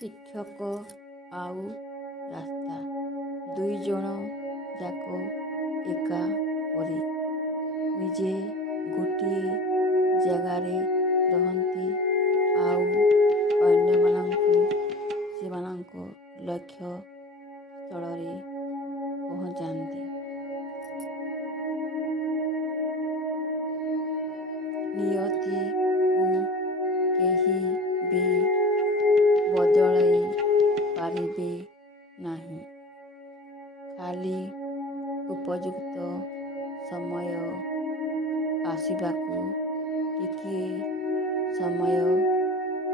ଶିକ୍ଷକ ଆଉ ରାସ୍ତା ଦୁଇ ଜଣ ଯାକ ଏକା ପରି। ନିଜେ ଗୋଟିଏ ଜାଗାରେ ରହନ୍ତି ଆଉ ଅନ୍ୟମାନଙ୍କୁ ସେମାନଙ୍କ ଲକ୍ଷ୍ୟ ସ୍ଥଳରେ ପହଞ୍ଚାନ୍ତି। ନିୟତିକୁ କେହି ବି ବଦଳାଇ ପାରିବେ ନାହିଁ। ଖାଲି ଉପଯୁକ୍ତ ସମୟ ଆସିବାକୁ ଟିକିଏ ସମୟ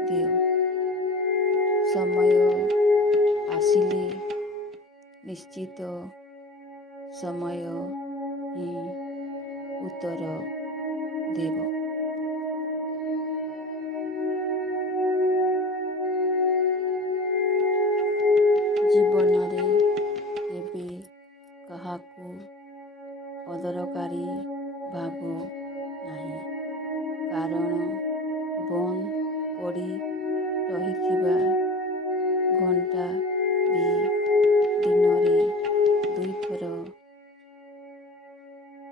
ଦିଅ। ସମୟ ଆସିଲେ ନିଶ୍ଚିତ ସମୟ ହିଁ ଉତ୍ତର ଦେବ। ଜୀବନରେ କେବେ କାହାକୁ ଅଦରକାରୀ ଭାବ ନାହିଁ। କାରଣ ବନ୍ଦ ପଡ଼ି ରହିଥିବା ଘଣ୍ଟା ବି ଦିନରେ ଦୁଇଥର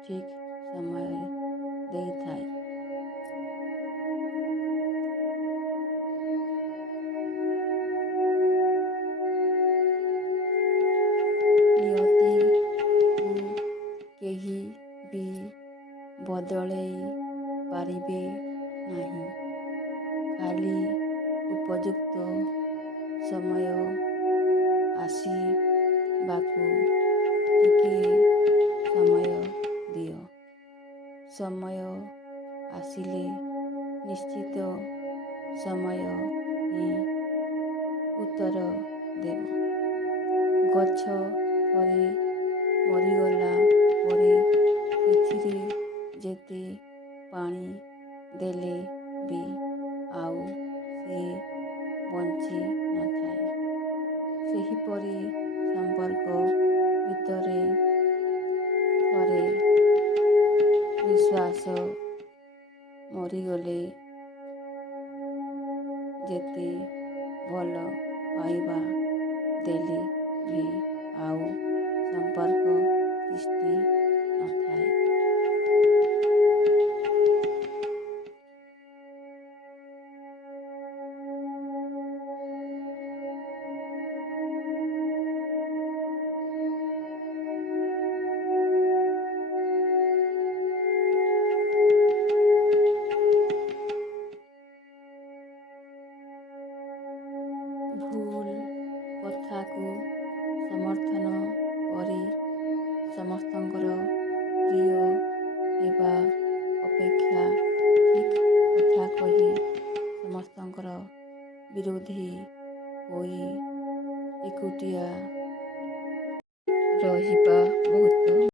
ଠିକ୍ ସମୟ ଦେଇଥାଏ। ନିୟତିକୁ କେହି ବି ବଦଳାଇ ପାରିବେ ନାହିଁ। ଖାଲି ଉପଯୁକ୍ତ ସମୟ ଆସିବାକୁ ଟିକିଏ ସମୟ ଦିଅ। ସମୟ ଆସିଲେ ନିଶ୍ଚିତ ସମୟ ହିଁ ଉତ୍ତର ଦେବ। ଗଛ ଥରେ ମରିଗଲା ପରେ ସେଥିରେ ଯେତେ ପାଣି ଦେଲେ ବି ଆଉ ସେ ବଞ୍ଚି ନଥାଏ। ସେହିପରି ସମ୍ପର୍କ ଭିତରେ ଥରେ ବିଶ୍ୱାସ ମରିଗଲେ ଯେତେ ଭଲ ପାଇବା ଦେଲେ ବି ଆଉ ସମ୍ପର୍କ ତିଷ୍ଠି ନଥାଏ। ଭୁଲ କଥାକୁ ସମର୍ଥନ କରି ସମସ୍ତଙ୍କର ପ୍ରିୟ ହେବା ଅପେକ୍ଷା ଠିକ୍ କଥା କହି ସମସ୍ତଙ୍କର ବିରୋଧୀ ହୋଇ ଏକୁଟିଆ ରହିବା ବହୁତ